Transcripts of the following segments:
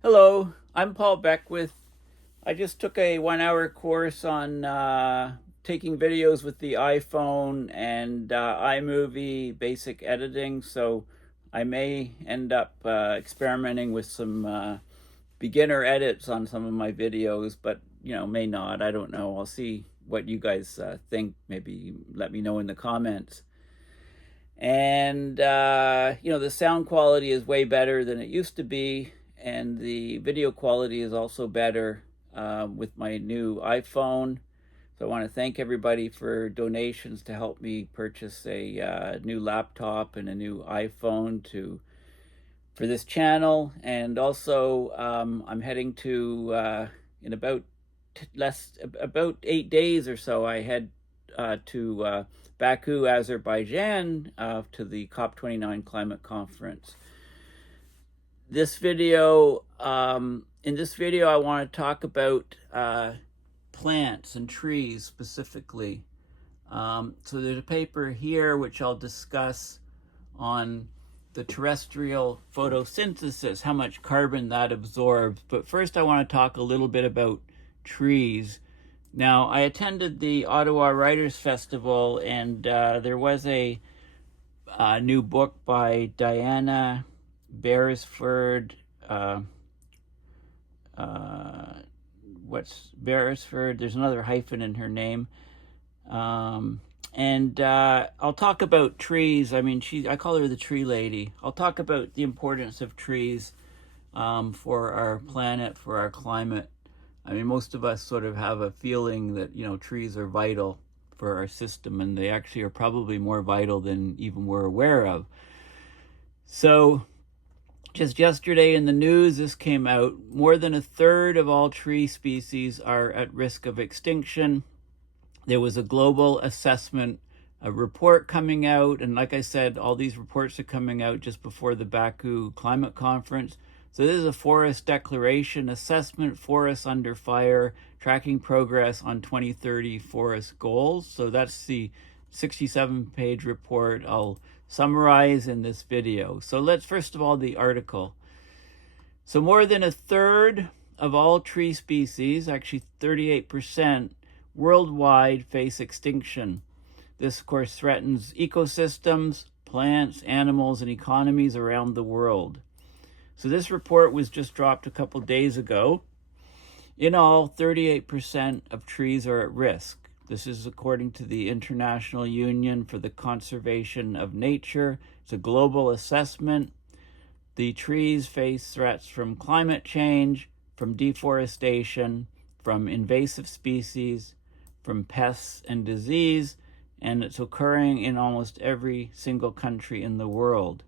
Hello, I'm Paul Beckwith. I just took a 1 hour course on taking videos with the iPhone and iMovie basic editing, so I may end up experimenting with some beginner edits on some of my videos, but may not. I don't know. I'll see what you guys think. Maybe let me know in the comments. And the sound quality is way better than it used to be, and the video quality is also better with my new iPhone. So I want to thank everybody for donations to help me purchase a new laptop and a new iPhone for this channel. And also, I'm heading to in about 8 days or so. I head to Baku, Azerbaijan, to the COP29 climate conference. In this video, I want to talk about plants and trees specifically. So there's a paper here which I'll discuss on the terrestrial photosynthesis, how much carbon that absorbs. But first I want to talk a little bit about trees. Now, I attended the Ottawa Writers' Festival, and there was a new book by Diana Beresford. What's Beresford? There's another hyphen in her name. And I'll talk about trees. I mean, I call her the tree lady. I'll talk about the importance of trees for our planet, for our climate. I mean, most of us sort of have a feeling that, trees are vital for our system, and they actually are probably more vital than even we're aware of. So just yesterday in the news, this came out. More than a third of all tree species are at risk of extinction. There was a global assessment, a report coming out, and like I said, all these reports are coming out just before the Baku climate conference. So this is a forest declaration, assessment, forests under fire, tracking progress on 2030 forest goals. So that's the 67-page report I'll summarize in this video. So let's first of all, the article. So more than a third of all tree species, actually 38%, worldwide face extinction. This, of course, threatens ecosystems, plants, animals, and economies around the world. So this report was just dropped a couple days ago. In all, 38% of trees are at risk. This is according to the International Union for the Conservation of Nature. It's a global assessment. The trees face threats from climate change, from deforestation, from invasive species, from pests and disease, and it's occurring in almost every single country in the world.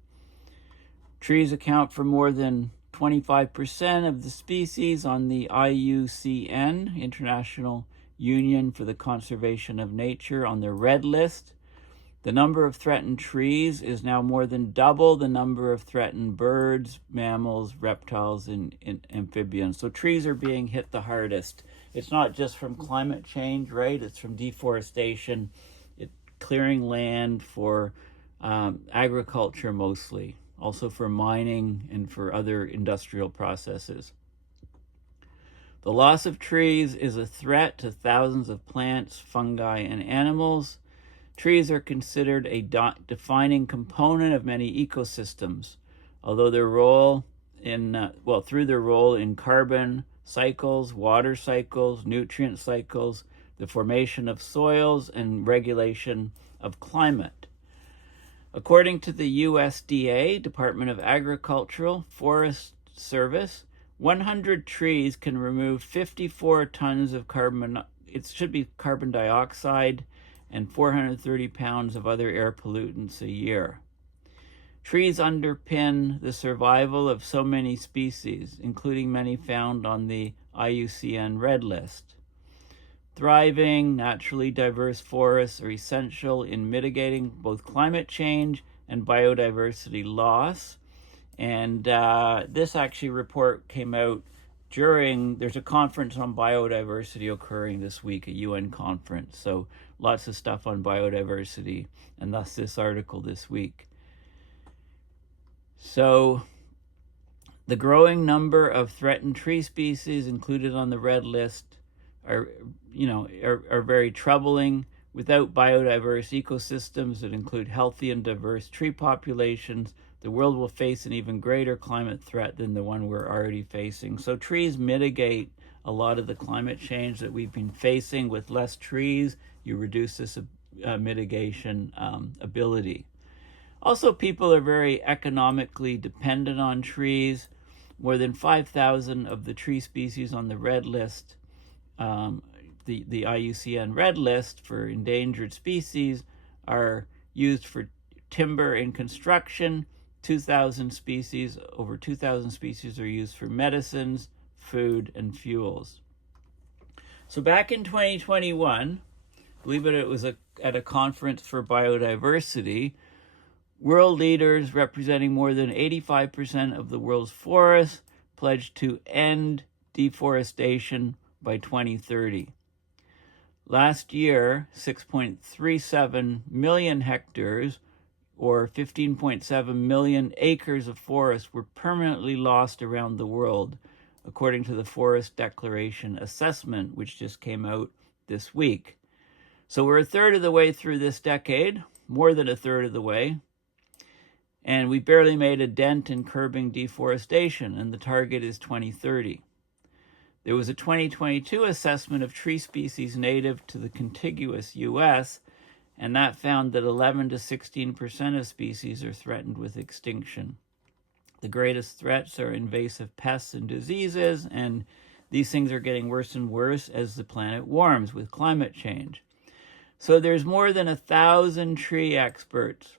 Trees account for more than 25% of the species on the IUCN, International Union for the Conservation of Nature, on their red list. The number of threatened trees is now more than double the number of threatened birds, mammals, reptiles, and amphibians. So trees are being hit the hardest. It's not just from climate change, right? It's from deforestation, clearing land for agriculture mostly, also for mining and for other industrial processes. The loss of trees is a threat to thousands of plants, fungi, and animals. Trees are considered a defining component of many ecosystems, although their role through their role in carbon cycles, water cycles, nutrient cycles, the formation of soils, and regulation of climate. According to the USDA, Department of Agricultural Forest Service, 100 trees can remove 54 tons of carbon dioxide and 430 pounds of other air pollutants a year. Trees underpin the survival of so many species, including many found on the IUCN Red List. Thriving, naturally diverse forests are essential in mitigating both climate change and biodiversity loss. And this actually report came out there's a conference on biodiversity occurring this week, a UN conference. So lots of stuff on biodiversity, and thus this article this week. So The growing number of threatened tree species included on the red list are very troubling. Without biodiverse ecosystems that include healthy and diverse tree populations, the world will face an even greater climate threat than the one we're already facing. So trees mitigate a lot of the climate change that we've been facing. With less trees, you reduce this mitigation ability. Also, people are very economically dependent on trees. More than 5,000 of the tree species on the red list, the IUCN red list for endangered species, are used for timber and construction. Over 2,000 species are used for medicines, food, and fuels. So back in 2021, believe it was at a conference for biodiversity, world leaders representing more than 85% of the world's forests pledged to end deforestation by 2030. Last year, 6.37 million hectares, or 15.7 million acres of forest, were permanently lost around the world, according to the Forest Declaration Assessment, which just came out this week. So we're a third of the way through this decade, more than a third of the way, and we barely made a dent in curbing deforestation, and the target is 2030. There was a 2022 assessment of tree species native to the contiguous U.S., and that found that 11 to 16% of species are threatened with extinction. The greatest threats are invasive pests and diseases, and these things are getting worse and worse as the planet warms with climate change. So there's more than 1,000 tree experts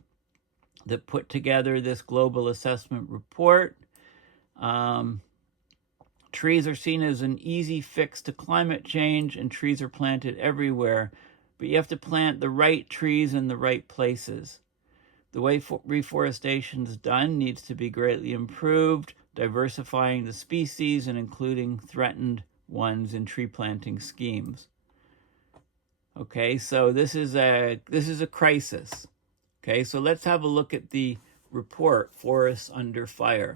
that put together this global assessment report. Trees are seen as an easy fix to climate change, and trees are planted everywhere, but you have to plant the right trees in the right places. The way reforestation is done needs to be greatly improved, diversifying the species and including threatened ones in tree planting schemes. Okay, so this is a crisis. Okay, so let's have a look at the report, Forests Under Fire.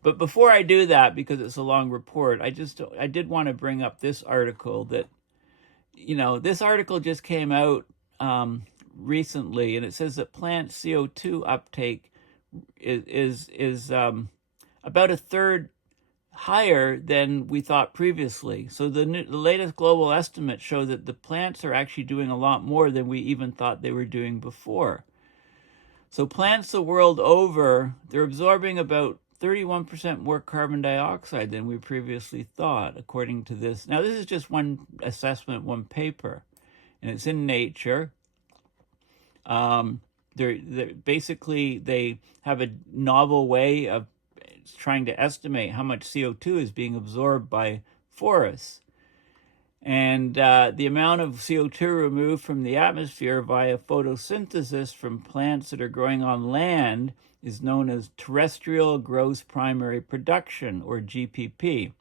But before I do that, because it's a long report, I did want to bring up this article that, this article just came out recently, and it says that plant CO2 uptake is about a third higher than we thought previously. So the latest global estimates show that the plants are actually doing a lot more than we even thought they were doing before. So plants the world over, they're absorbing about 31% more carbon dioxide than we previously thought, according to this. Now, this is just one assessment, one paper, and it's in Nature. Basically, they have a novel way of trying to estimate how much CO2 is being absorbed by forests. And the amount of CO2 removed from the atmosphere via photosynthesis from plants that are growing on land is known as Terrestrial Gross Primary Production, or GPP.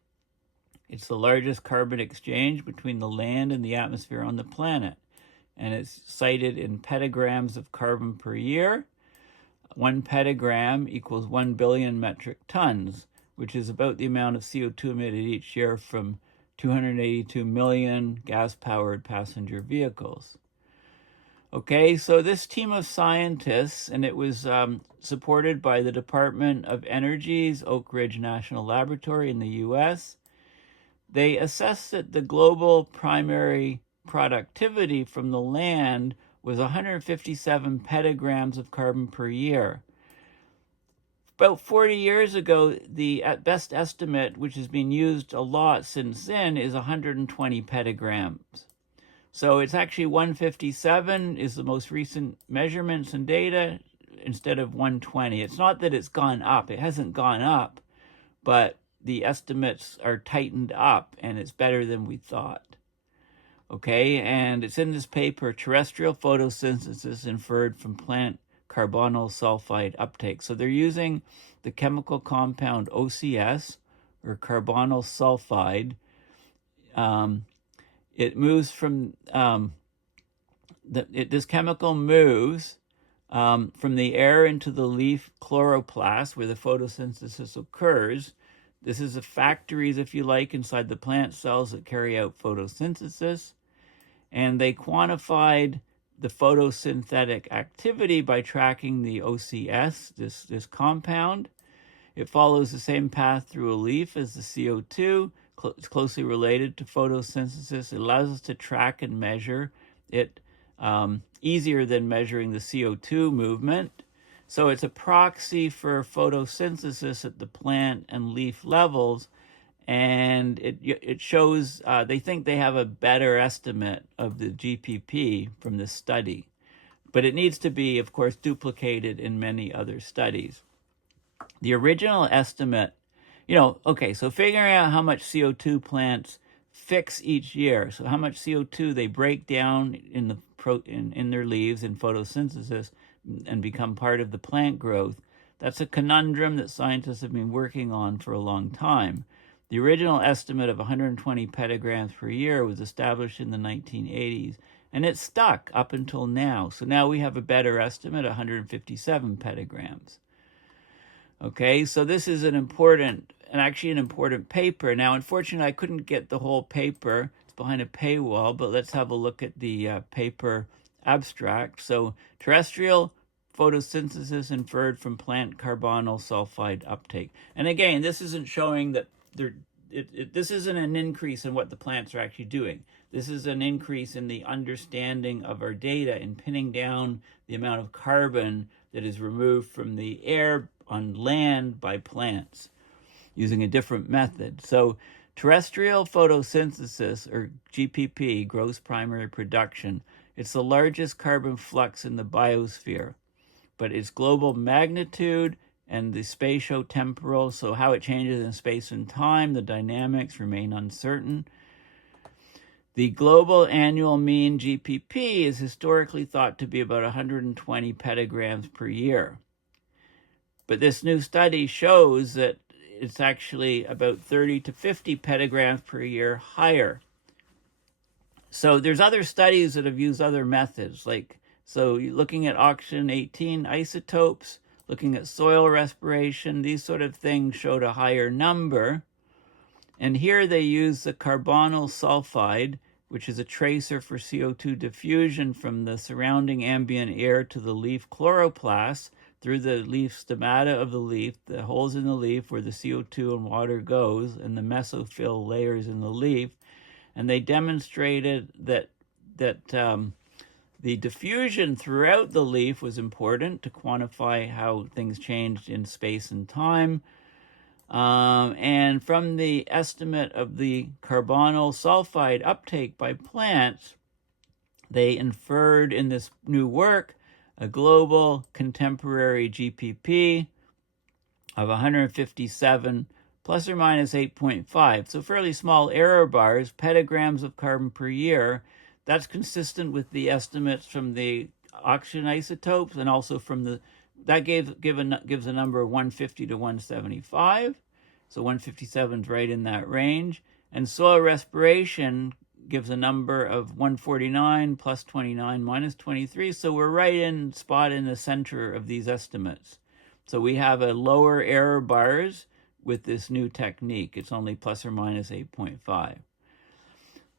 It's the largest carbon exchange between the land and the atmosphere on the planet, and it's cited in petagrams of carbon per year. 1 petagram equals 1 billion metric tons, which is about the amount of CO2 emitted each year from 282 million gas-powered passenger vehicles. Okay, so this team of scientists, and it was supported by the Department of Energy's Oak Ridge National Laboratory in the U.S., they assessed that the global primary productivity from the land was 157 petagrams of carbon per year. About 40 years ago, the best estimate, which has been used a lot since then, is 120 petagrams. So it's actually 157 is the most recent measurements and data instead of 120. It's not that it's gone up. It hasn't gone up, but the estimates are tightened up, and it's better than we thought. Okay, and it's in this paper, Terrestrial Photosynthesis Inferred from Plant Carbonyl Sulfide Uptake. So they're using the chemical compound OCS, or carbonyl sulfide. It moves from, this chemical moves from the air into the leaf chloroplast, where the photosynthesis occurs. This is the factories, if you like, inside the plant cells that carry out photosynthesis. And they quantified the photosynthetic activity by tracking the OCS, this compound. It follows the same path through a leaf as the CO2. It's closely related to photosynthesis. It allows us to track and measure it easier than measuring the CO2 movement. So it's a proxy for photosynthesis at the plant and leaf levels, and it shows they think they have a better estimate of the GPP from this study. But it needs to be, of course, duplicated in many other studies. The original estimate, okay, so figuring out how much CO2 plants fix each year, so how much CO2 they break down in their leaves in photosynthesis and become part of the plant growth, that's a conundrum that scientists have been working on for a long time. The original estimate of 120 petagrams per year was established in the 1980s, and it's stuck up until now. So now we have a better estimate, 157 petagrams. Okay, so this is actually an important paper. Now, unfortunately, I couldn't get the whole paper. It's behind a paywall, but let's have a look at the paper abstract. So, terrestrial photosynthesis inferred from plant carbonyl sulfide uptake. And again, this isn't showing that this isn't an increase in what the plants are actually doing. This is an increase in the understanding of our data in pinning down the amount of carbon that is removed from the air on land by plants using a different method. So terrestrial photosynthesis, or GPP, gross primary production, it's the largest carbon flux in the biosphere, but its global magnitude and the spatio-temporal, so how it changes in space and time, the dynamics remain uncertain. The global annual mean GPP is historically thought to be about 120 petagrams per year. But this new study shows that it's actually about 30 to 50 petagrams per year higher. So there's other studies that have used other methods, so looking at oxygen 18 isotopes, looking at soil respiration, these sort of things showed a higher number. And here they use the carbonyl sulfide, which is a tracer for CO2 diffusion from the surrounding ambient air to the leaf chloroplast through the leaf stomata of the leaf, the holes in the leaf where the CO2 and water goes, and the mesophyll layers in the leaf. And they demonstrated that the diffusion throughout the leaf was important to quantify how things changed in space and time. And from the estimate of the carbonyl sulfide uptake by plants, they inferred in this new work a global contemporary GPP of 157 plus or minus 8.5. So fairly small error bars, petagrams of carbon per year. That's consistent with the estimates from the oxygen isotopes, and also from that gives a number of 150 to 175. So 157 is right in that range. And soil respiration gives a number of 149 plus 29 minus 23. So we're right in spot in the center of these estimates. So we have a lower error bars with this new technique. It's only plus or minus 8.5.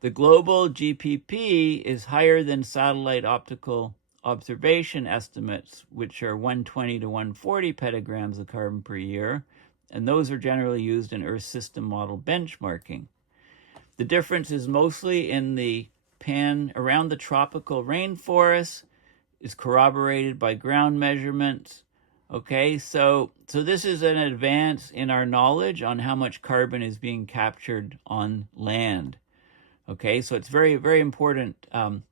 The global GPP is higher than satellite optical observation estimates, which are 120 to 140 petagrams of carbon per year, and those are generally used in Earth system model benchmarking. The difference is mostly in the pan around the tropical rainforest, is corroborated by ground measurements. Okay, so this is an advance in our knowledge on how much carbon is being captured on land. Okay, so it's very, very important.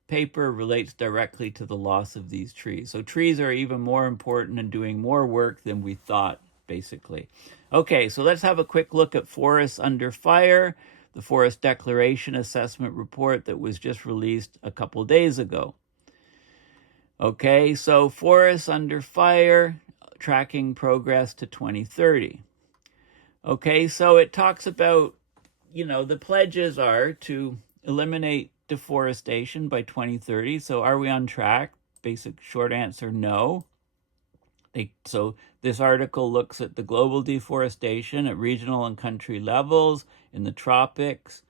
Paper relates directly to the loss of these trees. So trees are even more important and doing more work than we thought, basically. Okay, so let's have a quick look at forests under fire, the Forest Declaration Assessment Report that was just released a couple days ago. Okay, so forests under fire, tracking progress to 2030. Okay, so it talks about, the pledges are to eliminate deforestation by 2030. So are we on track? Basic short answer, no. So this article looks at the global deforestation at regional and country levels in the tropics.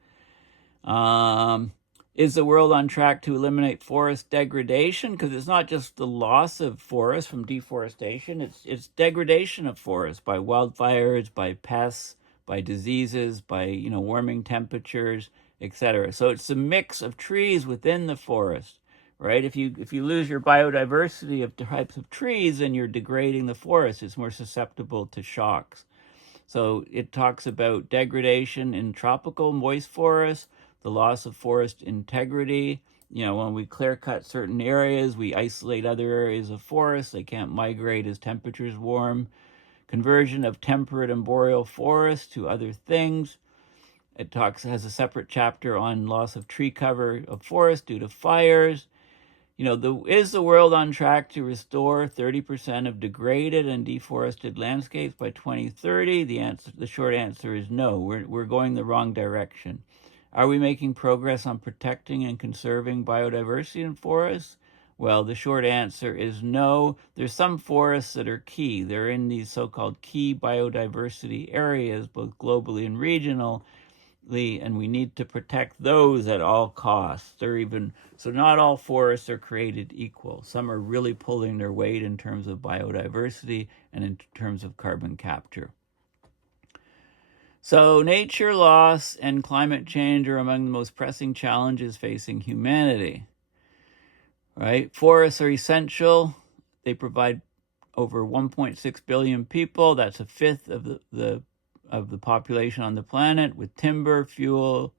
Is the world on track to eliminate forest degradation? Because it's not just the loss of forest from deforestation, it's degradation of forests by wildfires, by pests, by diseases, by warming temperatures, etc. So it's a mix of trees within the forest, right? If you lose your biodiversity of types of trees, then you're degrading the forest. It's more susceptible to shocks. So it talks about degradation in tropical moist forests, the loss of forest integrity. When we clear cut certain areas, we isolate other areas of forest. They can't migrate as temperatures warm. Conversion of temperate and boreal forests to other things. It has a separate chapter on loss of tree cover of forest due to fires. Is the world on track to restore 30% of degraded and deforested landscapes by 2030? The short answer is no. We're going the wrong direction. Are we making progress on protecting and conserving biodiversity in forests? Well, the short answer is no. There's some forests that are key. They're in these so-called key biodiversity areas, both globally and regionally, and we need to protect those at all costs. So not all forests are created equal. Some are really pulling their weight in terms of biodiversity and in terms of carbon capture. So nature loss and climate change are among the most pressing challenges facing humanity. Right? Forests are essential. They provide over 1.6 billion people. That's a fifth of the population on the planet, with timber, fuel,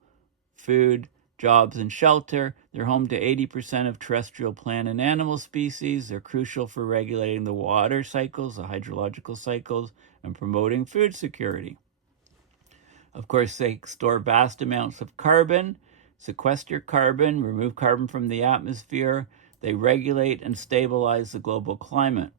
food, jobs, and shelter. They're home to 80% of terrestrial plant and animal species. They're crucial for regulating the water cycles, the hydrological cycles, and promoting food security. Of course, they store vast amounts of carbon, sequester carbon, remove carbon from the atmosphere. They regulate and stabilize the global climate.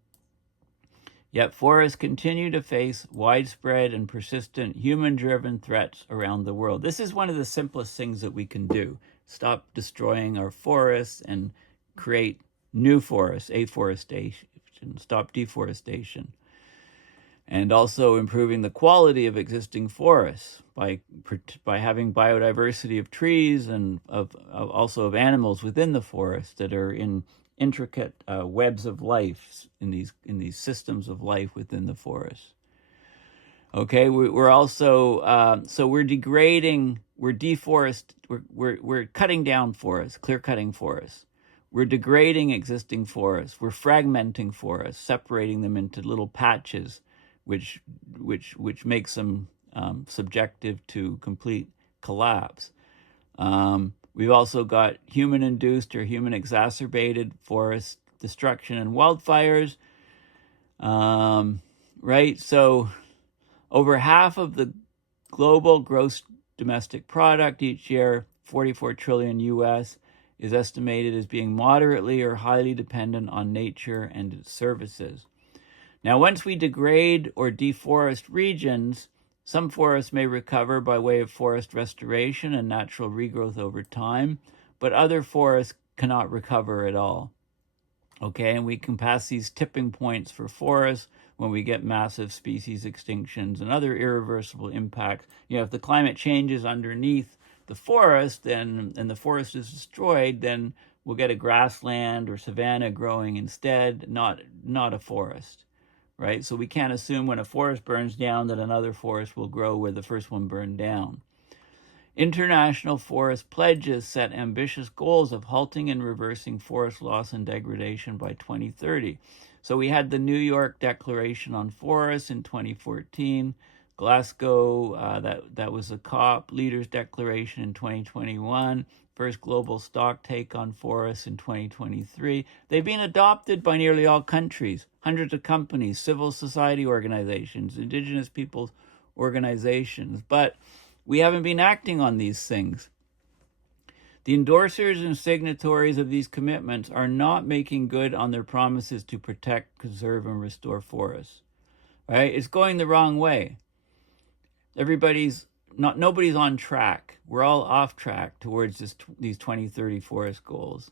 Yet forests continue to face widespread and persistent human-driven threats around the world. This is one of the simplest things that we can do. Stop destroying our forests and create new forests, afforestation, stop deforestation. And also improving the quality of existing forests by having biodiversity of trees and also of animals within the forest that are in intricate webs of life in these systems of life within the forest. Okay, we're also we're degrading, we're cutting down forests, clear cutting forests. We're degrading existing forests. We're fragmenting forests, separating them into little patches, which makes them subjective to complete collapse. We've also got human-induced or human-exacerbated forest destruction and wildfires, right? So over half of the global gross domestic product each year, 44 trillion US, is estimated as being moderately or highly dependent on nature and its services. Now, once we degrade or deforest regions, some forests may recover by way of forest restoration and natural regrowth over time, but other forests cannot recover at all. Okay, and we can pass these tipping points for forests when we get massive species extinctions and other irreversible impacts. If the climate changes underneath the forest and the forest is destroyed, then we'll get a grassland or savanna growing instead, not a forest. Right? So we can't assume when a forest burns down that another forest will grow where the first one burned down. International forest pledges set ambitious goals of halting and reversing forest loss and degradation by 2030. So we had the New York Declaration on Forests in 2014, Glasgow, that was the COP Leaders Declaration in 2021, first global stock take on forests in 2023. They've been adopted by nearly all countries, hundreds of companies, civil society organizations, indigenous peoples organizations, but we haven't been acting on these things. The endorsers and signatories of these commitments are not making good on their promises to protect, conserve, and restore forests. Right? It's going the wrong way. Nobody's on track. We're all off track towards these 2030 forest goals.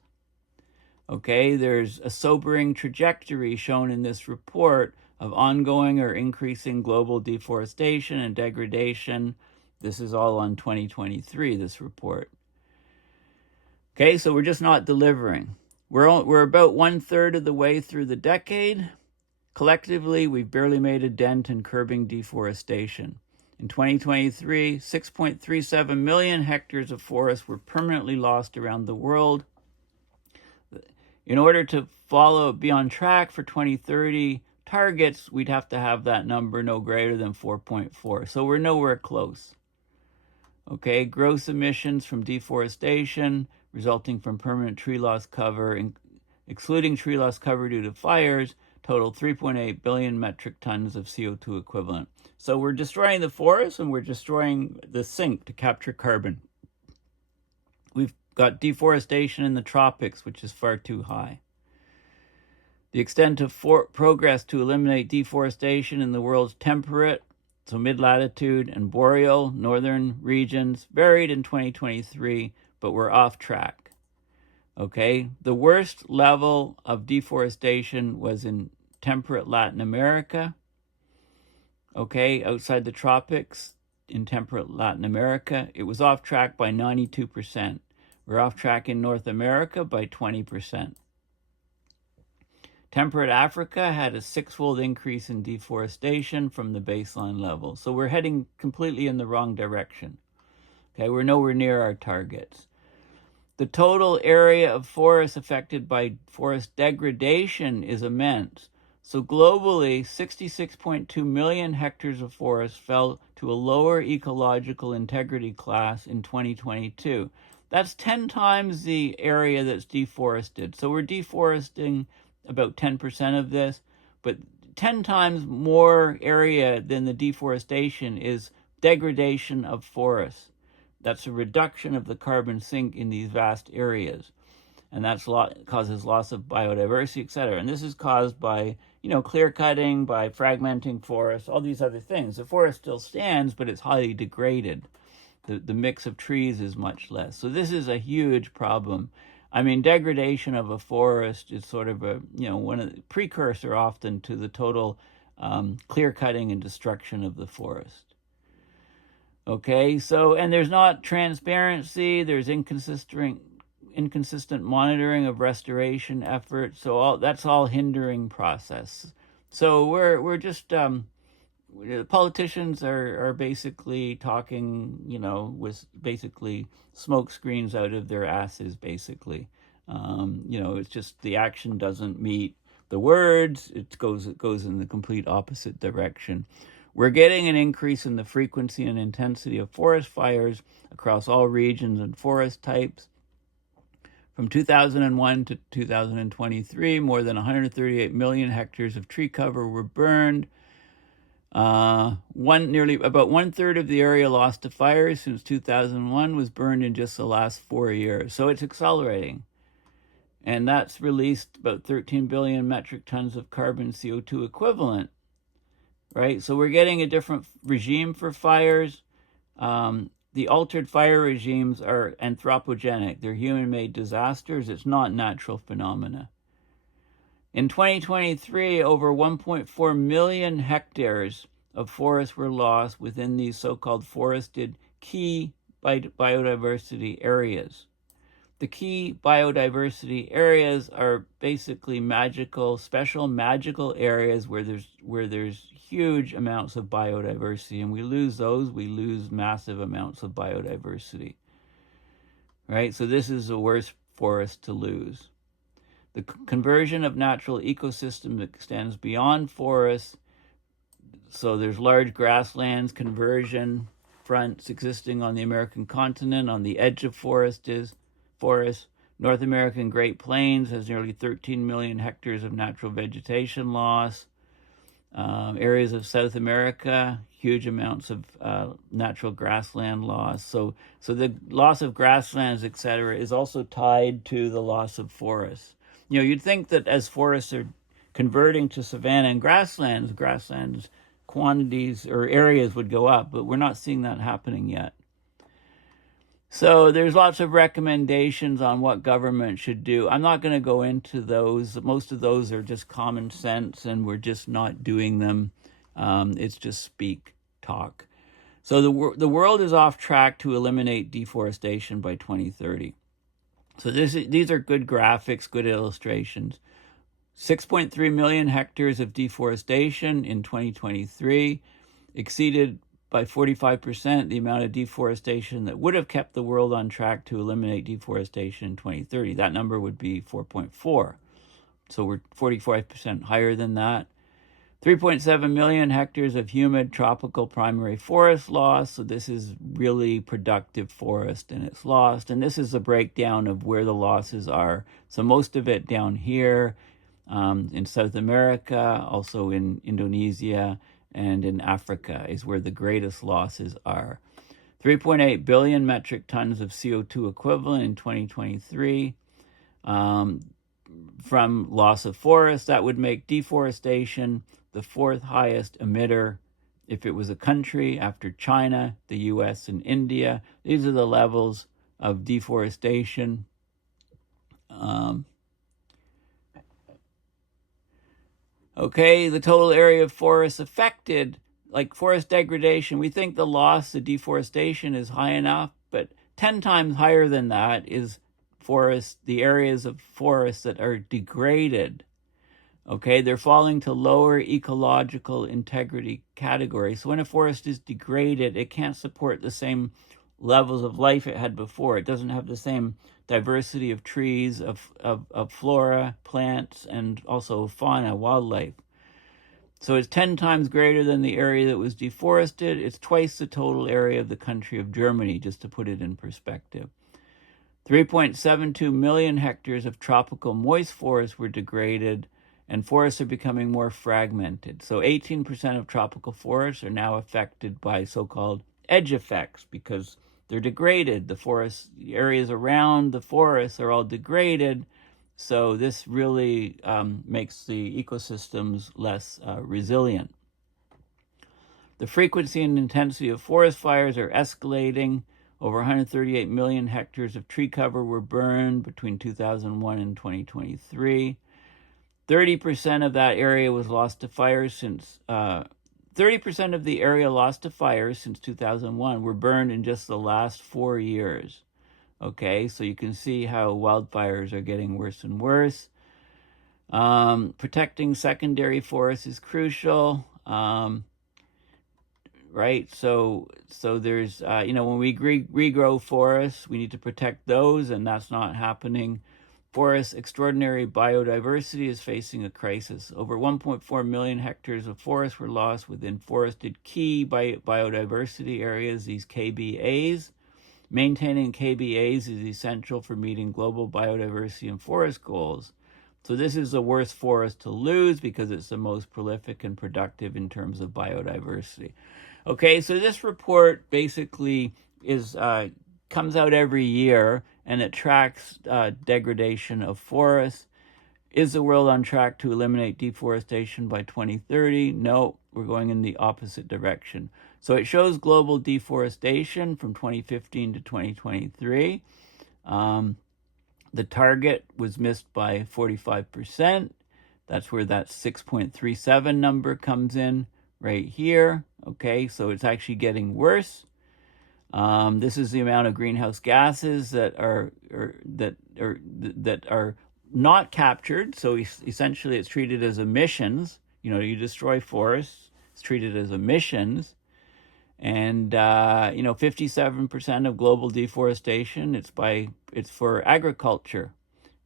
Okay, there's a sobering trajectory shown in this report of ongoing or increasing global deforestation and degradation. This is all on 2023, this report. Okay, so we're just not delivering. We're about 1/3 of the way through the decade. Collectively, we've barely made a dent in curbing deforestation. In 2023, 6.37 million hectares of forest were permanently lost around the world. In order to be on track for 2030 targets, we'd have to have that number no greater than 4.4. So we're nowhere close. Okay, gross emissions from deforestation resulting from permanent tree loss cover, excluding tree loss cover due to fires, totaled 3.8 billion metric tons of CO2 equivalent. So we're destroying the forest and we're destroying the sink to capture carbon. We've got deforestation in the tropics, which is far too high. The extent of progress to eliminate deforestation in the world's temperate, so mid-latitude and boreal northern regions varied in 2023, but we're off track. Okay, the worst level of deforestation was in temperate Latin America. Okay, outside the tropics in temperate Latin America, it was off track by 92%. We're off track in North America by 20%. Temperate Africa had a 6-fold increase in deforestation from the baseline level. So we're heading completely in the wrong direction. Okay, we're nowhere near our targets. The total area of forests affected by forest degradation is immense. So globally, 66.2 million hectares of forest fell to a lower ecological integrity class in 2022. That's 10 times the area that's deforested. So we're deforesting about 10% of this, but 10 times more area than the deforestation is degradation of forests. That's a reduction of the carbon sink in these vast areas. And that's causes loss of biodiversity, et cetera. And this is caused by, clear cutting, by fragmenting forests, all these other things. The forest still stands, but it's highly degraded. The mix of trees is much less. So this is a huge problem. I mean, degradation of a forest is sort of one of the precursor often to the total clear cutting and destruction of the forest. Okay, so, and there's not transparency, there's inconsistent monitoring of restoration efforts, so that's all hindering process. So we're just, politicians are basically talking, with basically smoke screens out of their asses, basically. It's just the action doesn't meet the words, it goes in the complete opposite direction. We're getting an increase in the frequency and intensity of forest fires across all regions and forest types. From 2001 to 2023, more than 138 million hectares of tree cover were burned. Nearly about 1/3 of the area lost to fires since 2001 was burned in just the last 4 years. So it's accelerating. And that's released about 13 billion metric tons of carbon CO2 equivalent, right? So we're getting a different regime for fires. The altered fire regimes are anthropogenic. They're human-made disasters. It's not natural phenomena. In 2023, over 1.4 million hectares of forests were lost within these so-called forested key biodiversity areas. The key biodiversity areas are basically special magical areas where there's huge amounts of biodiversity, and we lose those, we lose massive amounts of biodiversity. Right? So this is the worst forest to lose. The conversion of natural ecosystems extends beyond forests. So there's large grasslands conversion fronts existing on the American continent on the edge of forests. North American Great Plains has nearly 13 million hectares of natural vegetation loss. Areas of South America, huge amounts of natural grassland loss. So the loss of grasslands, et cetera, is also tied to the loss of forests. You'd think that as forests are converting to savanna and grasslands quantities or areas would go up, but we're not seeing that happening yet. So there's lots of recommendations on what government should do. I'm not going to go into those. Most of those are just common sense, and we're just not doing them. It's just speak talk. So the world is off track to eliminate deforestation by 2030. So these are good graphics, good illustrations. 6.3 million hectares of deforestation in 2023 exceeded by 45% the amount of deforestation that would have kept the world on track to eliminate deforestation in 2030. That number would be 4.4. So we're 45% higher than that. 3.7 million hectares of humid tropical primary forest lost. So this is really productive forest and it's lost. And this is a breakdown of where the losses are. So most of it down here in South America, also in Indonesia, and in Africa is where the greatest losses are. 3.8 billion metric tons of CO2 equivalent in 2023 from loss of forest. That would make deforestation the fourth highest emitter if it was a country after China, the US, and India. These are the levels of deforestation. Okay, the total area of forests affected, like forest degradation, we think the loss, the deforestation is high enough, but 10 times higher than that is the areas of forests that are degraded. Okay, they're falling to lower ecological integrity category. So when a forest is degraded, it can't support the same levels of life it had before. It doesn't have the same diversity of trees, of flora, plants, and also fauna, wildlife. So it's 10 times greater than the area that was deforested. It's twice the total area of the country of Germany, just to put it in perspective. 3.72 million hectares of tropical moist forests were degraded, and forests are becoming more fragmented. So 18% of tropical forests are now affected by so-called edge effects because they're degraded. The areas around the forests are all degraded. So this really makes the ecosystems less resilient. The frequency and intensity of forest fires are escalating. Over 138 million hectares of tree cover were burned between 2001 and 2023. 30% of that area was lost to fire since 30% of the area lost to fire since 2001 were burned in just the last 4 years. Okay, so you can see how wildfires are getting worse and worse. Protecting secondary forests is crucial, right? So there's, when we regrow forests, we need to protect those, and that's not happening. Forest extraordinary biodiversity is facing a crisis. Over 1.4 million hectares of forest were lost within forested key biodiversity areas, these KBAs. Maintaining KBAs is essential for meeting global biodiversity and forest goals. So this is the worst forest to lose because it's the most prolific and productive in terms of biodiversity. Okay, so this report basically comes out every year, and it tracks degradation of forests. Is the world on track to eliminate deforestation by 2030? No, we're going in the opposite direction. So it shows global deforestation from 2015 to 2023. The target was missed by 45%. That's where that 6.37 number comes in right here. Okay, so it's actually getting worse. This is the amount of greenhouse gases that are not captured. So essentially, it's treated as emissions. You destroy forests, it's treated as emissions, and 57% of global deforestation it's for agriculture.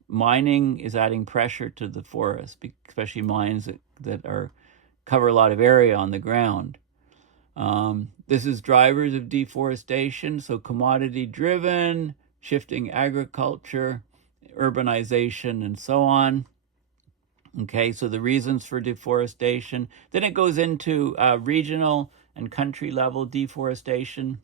Mining is adding pressure to the forest, especially mines that cover a lot of area on the ground. This is drivers of deforestation, so commodity-driven, shifting agriculture, urbanization, and so on. Okay, so the reasons for deforestation. Then it goes into regional and country-level deforestation.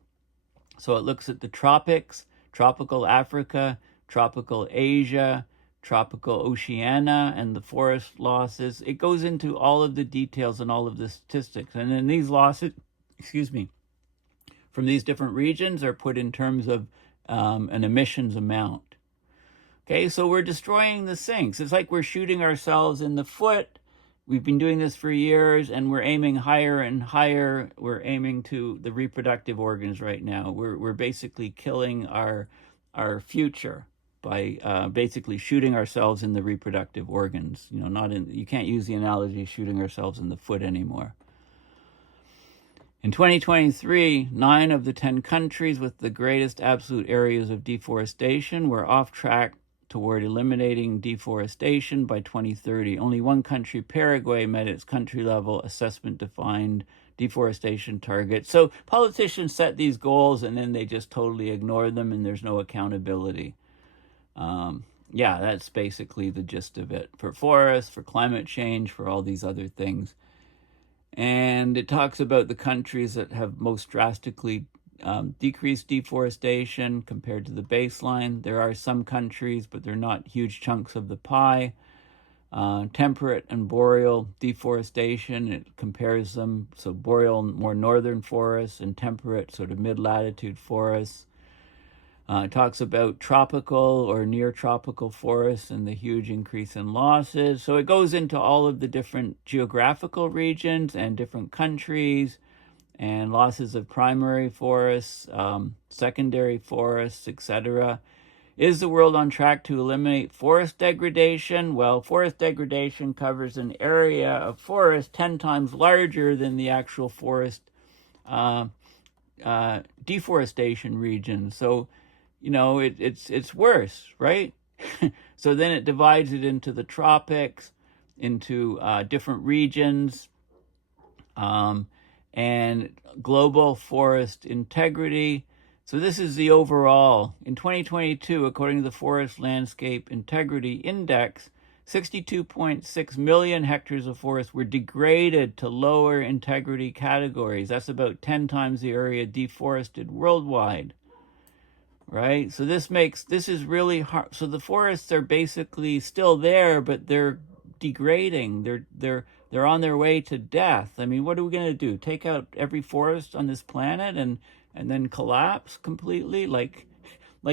So it looks at the tropics, tropical Africa, tropical Asia, tropical Oceania, and the forest losses. It goes into all of the details and all of the statistics. And then these losses, from these different regions are put in terms of an emissions amount. Okay, so we're destroying the sinks. It's like we're shooting ourselves in the foot. We've been doing this for years, and we're aiming higher and higher. We're aiming to the reproductive organs right now. We're basically killing our future by basically shooting ourselves in the reproductive organs. You know, not in. You can't use the analogy of shooting ourselves in the foot anymore. In 2023, 9 of the 10 countries with the greatest absolute areas of deforestation were off track toward eliminating deforestation by 2030. Only one country, Paraguay, met its country-level assessment-defined deforestation target. So politicians set these goals and then they just totally ignore them, and there's no accountability. Yeah, that's basically the gist of it. For forests, for climate change, for all these other things. And it talks about the countries that have most drastically decreased deforestation compared to the baseline. There are some countries, but they're not huge chunks of the pie. Temperate and boreal deforestation, it compares them. So boreal, more northern forests, and temperate, sort of mid-latitude forests. It talks about tropical or near tropical forests and the huge increase in losses. So it goes into all of the different geographical regions and different countries, and losses of primary forests, secondary forests, etc. Is the world on track to eliminate forest degradation? Well, forest degradation covers an area of forest 10 times larger than the actual forest deforestation region. So, you know, it's worse, right? So then it divides it into the tropics, into different regions, and global forest integrity. So this is the overall. In 2022, according to the Forest Landscape Integrity Index, 62.6 million hectares of forest were degraded to lower integrity categories. That's about 10 times the area deforested worldwide. Right? So this is really hard. So the forests are basically still there, but they're degrading. They're on their way to death. I mean, what are we going to do? Take out every forest on this planet and then collapse completely? Like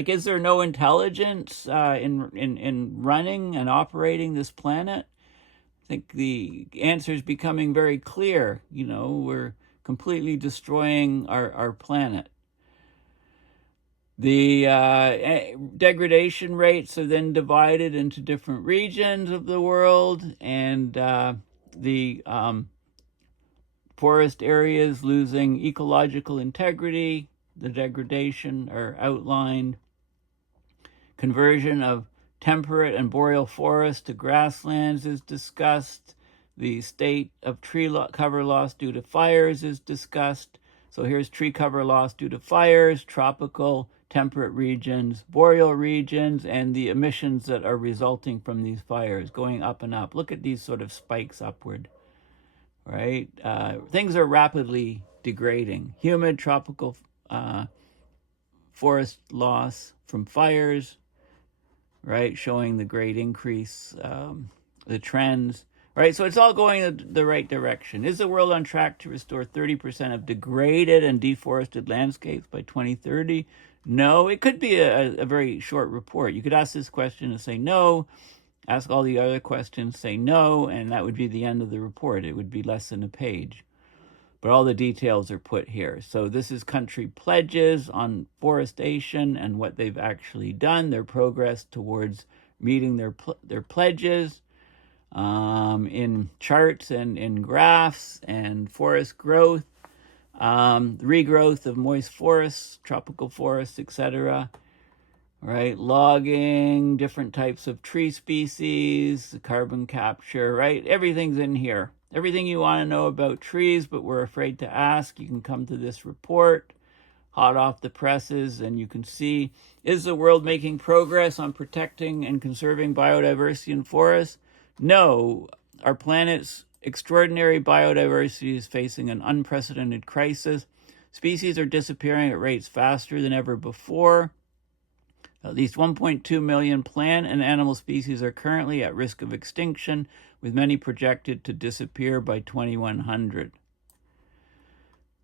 is there no intelligence in running and operating this planet? I think the answer is becoming very clear. You know, we're completely destroying our planet. The degradation rates are then divided into different regions of the world, and the forest areas losing ecological integrity, the degradation are outlined. Conversion of temperate and boreal forests to grasslands is discussed. The state of tree cover loss due to fires is discussed. So here's tree cover loss due to fires, tropical, temperate regions, boreal regions, and the emissions that are resulting from these fires going up and up. Look at these sort of spikes upward, right? Things are rapidly degrading. Humid tropical forest loss from fires, right? Showing the great increase, the trends, right? So it's all going the right direction. Is the world on track to restore 30% of degraded and deforested landscapes by 2030? No, it could be a very short report. You could ask this question and say no, ask all the other questions, say no, and that would be the end of the report. It would be less than a page. But all the details are put here. So this is country pledges on forestation and what they've actually done, their progress towards meeting their pledges in charts and in graphs, and forest growth. Regrowth of moist forests, tropical forests, etc. Right, logging, different types of tree species, carbon capture, right? Everything's in here. Everything you want to know about trees, but we're afraid to ask, you can come to this report, hot off the presses, and you can see, is the world making progress on protecting and conserving biodiversity in forests? No, our planet's extraordinary biodiversity is facing an unprecedented crisis. Species are disappearing at rates faster than ever before. At least 1.2 million plant and animal species are currently at risk of extinction, with many projected to disappear by 2100.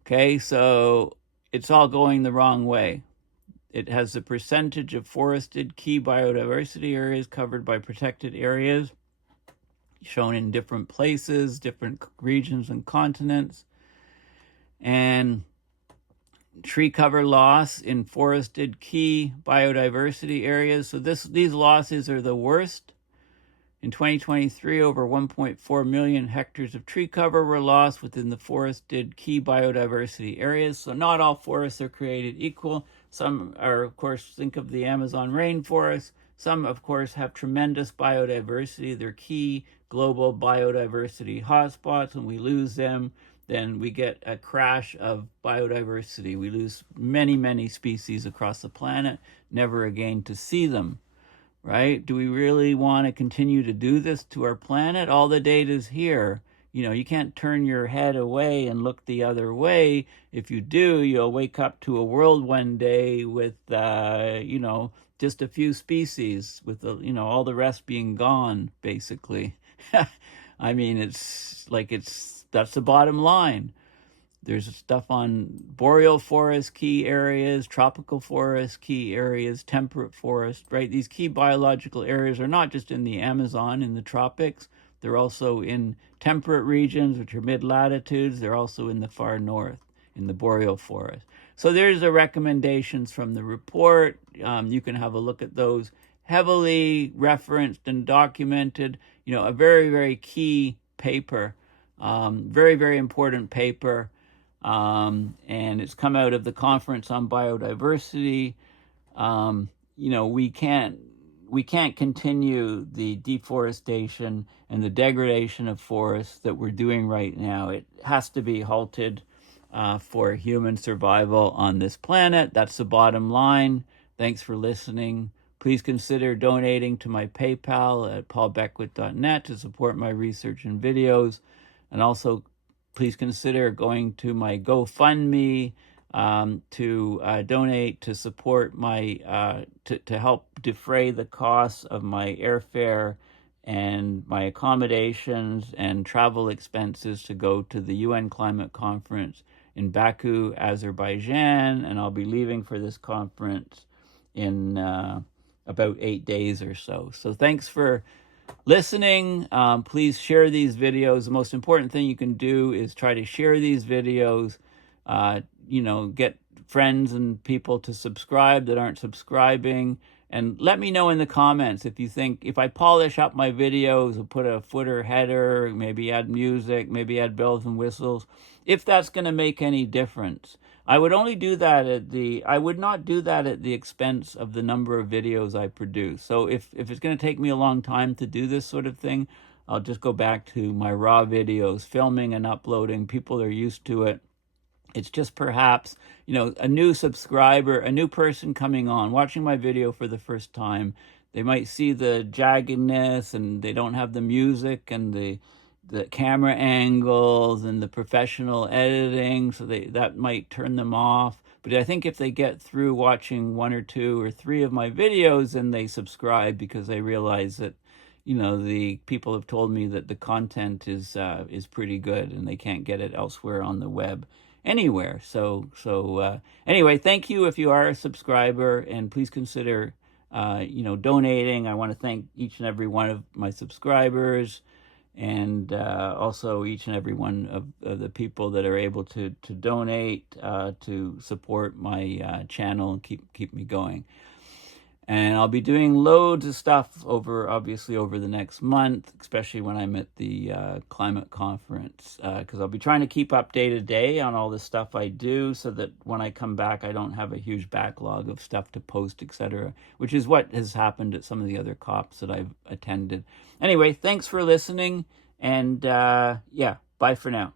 Okay, so it's all going the wrong way. It has the percentage of forested key biodiversity areas covered by protected areas, shown in different places, different regions and continents. And tree cover loss in forested key biodiversity areas. So these losses are the worst. In 2023, over 1.4 million hectares of tree cover were lost within the forested key biodiversity areas. So not all forests are created equal. Some are, of course, think of the Amazon rainforest. Some, of course, have tremendous biodiversity. They're key global biodiversity hotspots. When we lose them, then we get a crash of biodiversity. We lose many, many species across the planet, never again to see them. Right? Do we really want to continue to do this to our planet? All the data's here. You can't turn your head away and look the other way. If you do, you'll wake up to a world one day with, just a few species, with all the rest being gone, basically. I mean, that's the bottom line. There's stuff on boreal forest key areas, tropical forest key areas, temperate forest, right? These key biological areas are not just in the Amazon, in the tropics. They're also in temperate regions, which are mid-latitudes. They're also in the far north, in the boreal forest. So there's the recommendations from the report. You can have a look at those. Heavily referenced and documented, a very, very key paper, very, very important paper. And it's come out of the Conference on Biodiversity. We can't continue the deforestation and the degradation of forests that we're doing right now. It has to be halted for human survival on this planet. That's the bottom line. Thanks for listening. Please consider donating to my PayPal at paulbeckwith.net to support my research and videos. And also, please consider going to my GoFundMe to donate to support my to help defray the costs of my airfare and my accommodations and travel expenses to go to the UN Climate Conference in Baku, Azerbaijan, and I'll be leaving for this conference in about 8 days or so. So thanks for listening. Please share these videos. The most important thing you can do is try to share these videos. Get friends and people to subscribe that aren't subscribing. And let me know in the comments if I polish up my videos and put a footer header, maybe add music, maybe add bells and whistles, if that's going to make any difference. I would not do that at the expense of the number of videos I produce. So if it's going to take me a long time to do this sort of thing, I'll just go back to my raw videos, filming and uploading. People are used to it. It's just perhaps, a new subscriber, a new person coming on, watching my video for the first time. They might see the jaggedness and they don't have the music and the camera angles and the professional editing, so that might turn them off. But I think if they get through watching 1 or 2 or 3 of my videos, then they subscribe because they realize that, the people have told me that the content is pretty good and they can't get it elsewhere on the web anywhere. So anyway, thank you if you are a subscriber, and please consider, donating. I want to thank each and every one of my subscribers, and also each and every one of the people that are able to donate to support my channel and keep me going. And I'll be doing loads of stuff over the next month, especially when I'm at the climate conference, because I'll be trying to keep up day to day on all the stuff I do, so that when I come back, I don't have a huge backlog of stuff to post, etc., which is what has happened at some of the other COPs that I've attended. Anyway, thanks for listening, and bye for now.